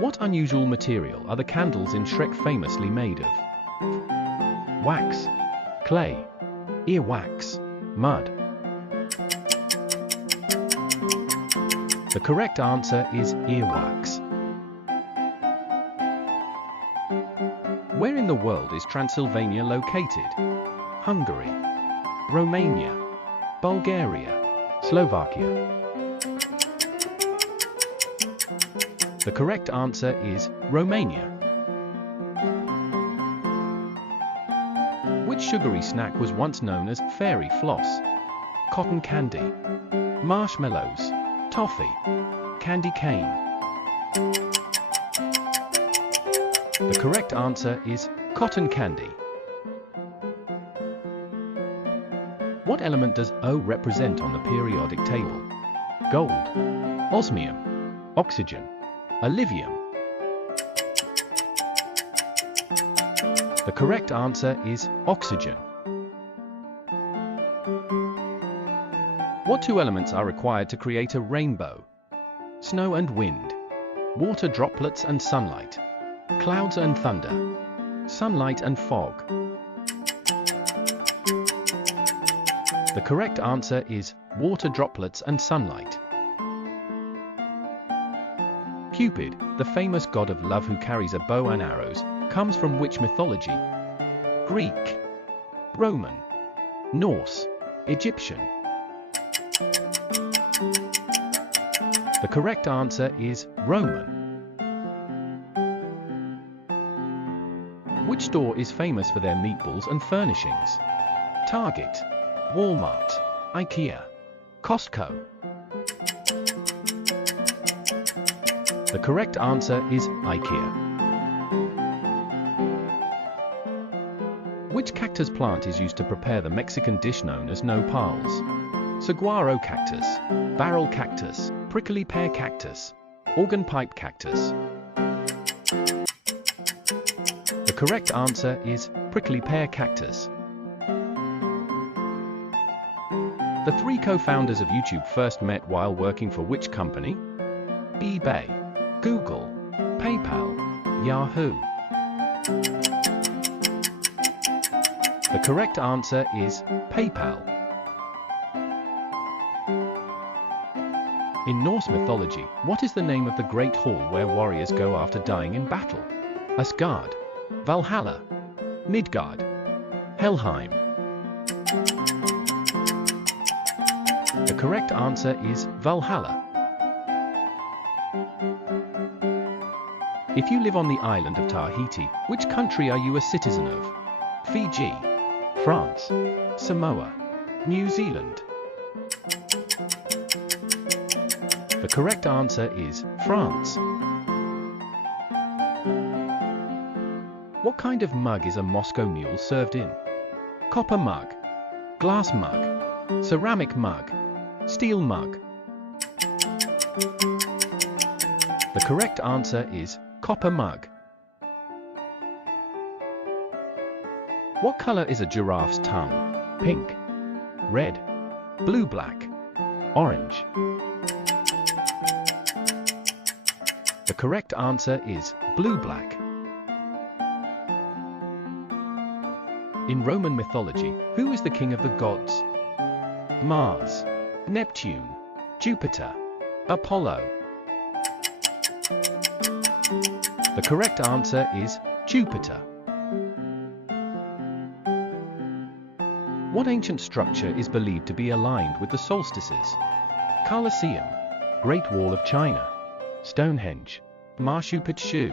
What unusual material are the candles in Shrek famously made of? Wax, clay, earwax, mud. The correct answer is earwax. Where in the world is Transylvania located? Hungary, Romania, Bulgaria, Slovakia. The correct answer is Romania. Which sugary snack was once known as fairy floss? Cotton candy, marshmallows, toffee, candy cane. The correct answer is cotton candy. What element does O represent on the periodic table? Gold, osmium, oxygen, allivium. The correct answer is oxygen. What two elements are required to create a rainbow? Snow and wind, water droplets and sunlight, clouds and thunder, sunlight and fog. The correct answer is water droplets and sunlight. Cupid, the famous god of love who carries a bow and arrows, comes from which mythology? Greek, Roman, Norse, Egyptian. The correct answer is Roman. Which store is famous for their meatballs and furnishings? Target, Walmart, IKEA, Costco. The correct answer is IKEA. Which cactus plant is used to prepare the Mexican dish known as nopals? Saguaro cactus, barrel cactus, prickly pear cactus, organ pipe cactus. The correct answer is prickly pear cactus. The three co-founders of YouTube first met while working for which company? eBay, Google, PayPal, Yahoo. The correct answer is PayPal. In Norse mythology, what is the name of the great hall where warriors go after dying in battle? Asgard, Valhalla, Midgard, Helheim. The correct answer is Valhalla. If you live on the island of Tahiti, which country are you a citizen of? Fiji, France, Samoa, New Zealand. The correct answer is France. What kind of mug is a Moscow mule served in? Copper mug, glass mug, ceramic mug, steel mug. The correct answer is copper mug. What color is a giraffe's tongue? Pink, red, blue-black, orange. The correct answer is blue-black. In Roman mythology, who is the king of the gods? Mars, Neptune, Jupiter, Apollo. The correct answer is Jupiter. What ancient structure is believed to be aligned with the solstices? Colosseum, Great Wall of China, Stonehenge, Machu Picchu.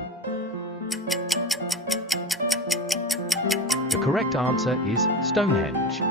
The correct answer is Stonehenge.